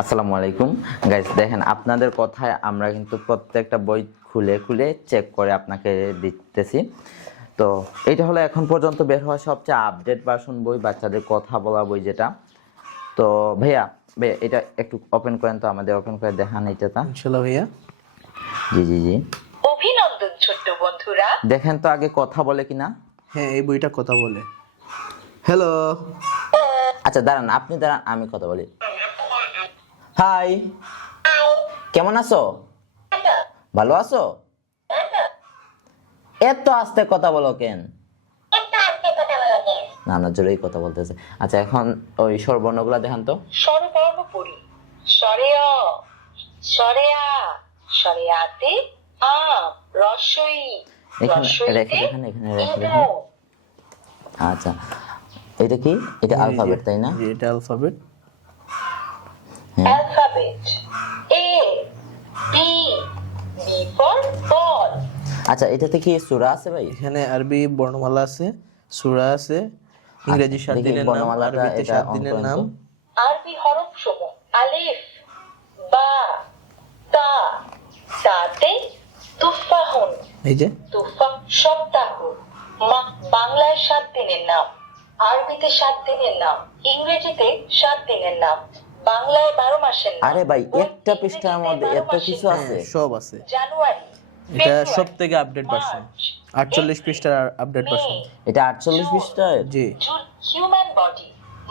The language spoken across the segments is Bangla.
আসসালামু আলাইকুম গাইস, দেখেন আপনাদের কথায় আমরা কিন্তু প্রত্যেকটা বই খুলে খুলে চেক করে আপনাকে দিতেছি। তো এটা হলো এখন পর্যন্ত বের হওয়া সবচেয়ে আপডেট ভার্সন বই, বাচ্চাদের কথা বলা বই যেটা। তো ভাইয়া এটা একটু ওপেন করেন তো, আমাদের ওপেন করে দেখান এটা। ইনশাআল্লাহ ভাইয়া। জি জি জি, অভিনন্দন ছোট্ট বন্ধুরা। দেখেন তো আগে কথা বলে কিনা। হ্যাঁ, এই বইটা কথা বলে। হ্যালো। আচ্ছা দাঁড়ান, আপনি দাঁড়ান, আমি কথা বলি। হাই, কেমন আছো? ভালো আছো? এত আস্তে কথা বলো কেন? না না, জোরেই কথা বলতেছে। আচ্ছা এখন ওই স্বরবর্ণগুলো দেখান তো। স্বরবর্ণ পড়ি। স্বরে অ, স্বরে আ, স্বরে আতে আম, রস্বই, এখানে রস্বইতে রেখে দেখেন, এখানে রেখে ইমু। দেখেন। আচ্ছা এটা কি? এটা অ্যালফাবেট তাই না? জি, এটা alphabet. Alphabet A, B, B for ball. আচ্ছা এটাতে কি সূরা আছে ভাই? এখানে আরবি বর্ণমালা আছে, সূরা আছে, ইংরেজি 7 দেখি দিনের নাম, বর্ণমালাটা, আরবিতে এটা 7 অন দিনের করেন নাম। তো। আরবি হরফ সমূহ আলিফ, বা, তা, তাতে তুফাহুন, এই যে তুফা সপ্তাহ। বাংলায় 7 দিনের নাম, আরবিতে 7 দিনের নাম, ইংরেজিতে 7 দিনের নাম, বাংলায় 12 মাসের নাম। আরে ভাই, ও একটা পৃষ্ঠার ইংরেজিতে মধ্যে 12 এত মাসের কিছু নাম। আছে? সব আছে। জানুয়ারি, এটা ফেব্রুয়ারি, সবথেকে আপডেট ভার্সন, মার্চ, 48 পৃষ্ঠার আপডেট মে, ভার্সন। এটা 48 পৃষ্ঠার? জি। হিউম্যান বডি,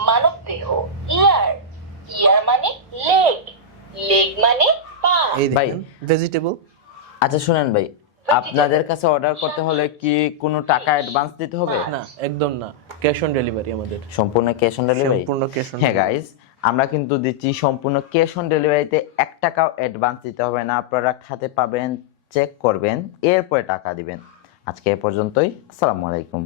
মানব দেহ। ইয়ার, ইয়ার মানে লেগ, লেগ মানে পা। এই ভাই। দেখেন ভেজিটেবল। আচ্ছা শুনেন ভাই, আপনাদের কাছে অর্ডার করতে হলে কি কোনো টাকা অ্যাডভান্স দিতে হবে? না, একদম না, ক্যাশ অন ডেলিভারি আমাদের। সম্পূর্ণ ক্যাশ অন ডেলিভারি? সম্পূর্ণ ক্যাশ অন হ্যাঁ গাইস, আমরা কিন্তু দিচ্ছি সম্পূর্ণ ক্যাশ অন ডেলিভারিতে। 1 টাকাও অ্যাডভান্স দিতে হবে না। প্রোডাক্ট হাতে পাবেন, চেক করবেন, এরপরে টাকা দিবেন। আজকে এ পর্যন্তই। আসসালামু আলাইকুম।